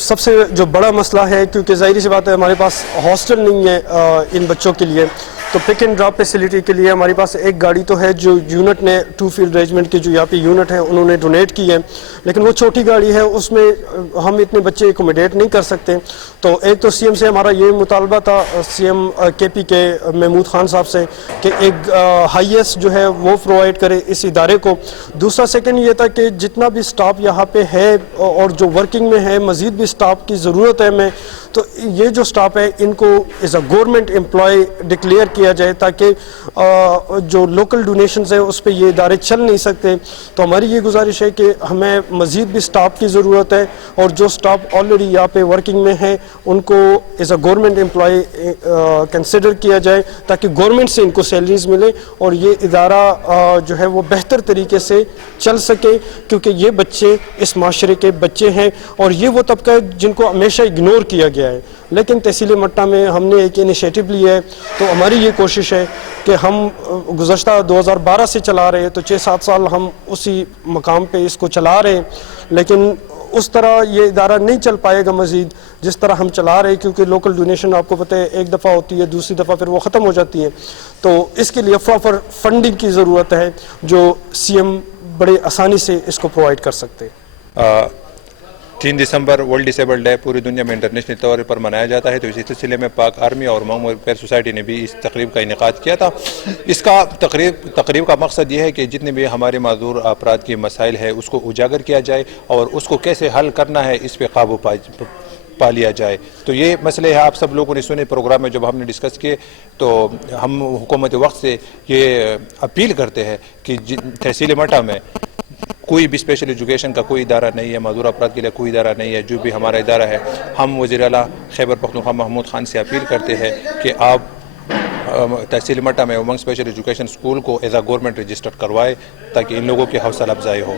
سب سے جو بڑا مسئلہ ہے، کیونکہ ظاہری سی بات ہے ہمارے پاس ہاسٹل نہیں ہے ان بچوں کے لیے، تو پک اینڈ ڈراپ فیسلٹی کے لیے ہمارے پاس ایک گاڑی تو ہے جو یونٹ نے 2 فیلڈ ریجمنٹ کی جو یہاں پہ یونٹ ہے انہوں نے ڈونیٹ کی ہے، لیکن وہ چھوٹی گاڑی ہے، اس میں ہم اتنے بچے اکوموڈیٹ نہیں کر سکتے. تو ایک تو سی ایم سے ہمارا یہ مطالبہ تھا، سی ایم کے پی کے محمود خان صاحب سے، کہ ایک ہائیسٹ جو ہے وہ پرووائڈ کرے اس ادارے کو. دوسرا سیکنڈ یہ تھا کہ جتنا بھی سٹاف یہاں پہ ہے اور جو ورکنگ میں ہے، مزید بھی سٹاف کی ضرورت ہے ہمیں، تو یہ جو سٹاف ہے ان کو as a government employee declare کیا جائے، تاکہ جو لوکل ڈونیشنز ہیں اس پہ یہ ادارے چل نہیں سکتے. تو ہماری یہ گزارش ہے کہ ہمیں مزید بھی سٹاف کی ضرورت ہے، اور جو سٹاف آلریڈی یہاں پہ ورکنگ میں ہے ان کو as a government employee consider کیا جائے، تاکہ گورنمنٹ سے ان کو سیلریز ملے اور یہ ادارہ جو ہے وہ بہتر طریقے سے چل سکے. کیونکہ یہ بچے اس معاشرے کے بچے ہیں، اور یہ وہ طبقہ ہے جن کو ہمیشہ اگنور کیا گیا ہے. لیکن تحصیل مٹہ میں ہم نے ایک انیشیٹو لی ہے، تو ہماری یہ کوشش ہے کہ ہم گزشتہ 2012 سے چلا رہے ہیں، تو 6-7 سال ہم اسی مقام پہ اس کو چلا رہے ہیں، لیکن اس طرح یہ ادارہ نہیں چل پائے گا مزید جس طرح ہم چلا رہے ہیں، کیونکہ لوکل ڈونیشن آپ کو پتہ ہے ایک دفعہ ہوتی ہے، دوسری دفعہ پھر وہ ختم ہو جاتی ہے. تو اس کے لیے پراپر فنڈنگ کی ضرورت ہے جو سی ایم بڑے آسانی سے اس کو پرووائڈ کر سکتے. 3 دسمبر ورلڈ ڈسیبل ڈے پوری دنیا میں انٹرنیشنل طور پر منایا جاتا ہے، تو اسی سلسلے میں پاک آرمی اور موم ویلفیئر سوسائٹی نے بھی اس تقریب کا انعقاد کیا تھا. اس کا تقریب کا مقصد یہ ہے کہ جتنے بھی ہمارے معذور افراد کے مسائل ہے اس کو اجاگر کیا جائے، اور اس کو کیسے حل کرنا ہے اس پہ قابو پا لیا جائے. تو یہ مسئلے ہے، آپ سب لوگوں نے سنے پروگرام میں جب ہم نے ڈسکس کیے، تو ہم حکومت وقت سے یہ اپیل کرتے ہیں کہ تحصیل مٹہ میں کوئی بھی اسپیشل ایجوکیشن کا کوئی ادارہ نہیں ہے، معذور افراد کے لیے کوئی ادارہ نہیں ہے. جو بھی ہمارا ادارہ ہے، ہم وزیر اعلیٰ خیبر پختونخوا محمود خان سے اپیل کرتے ہیں کہ آپ تحصیل مٹہ میں امنگ اسپیشل ایجوکیشن اسکول کو ایز اے گورنمنٹ رجسٹر کروائے، تاکہ ان لوگوں کی حوصلہ افزائی ہو.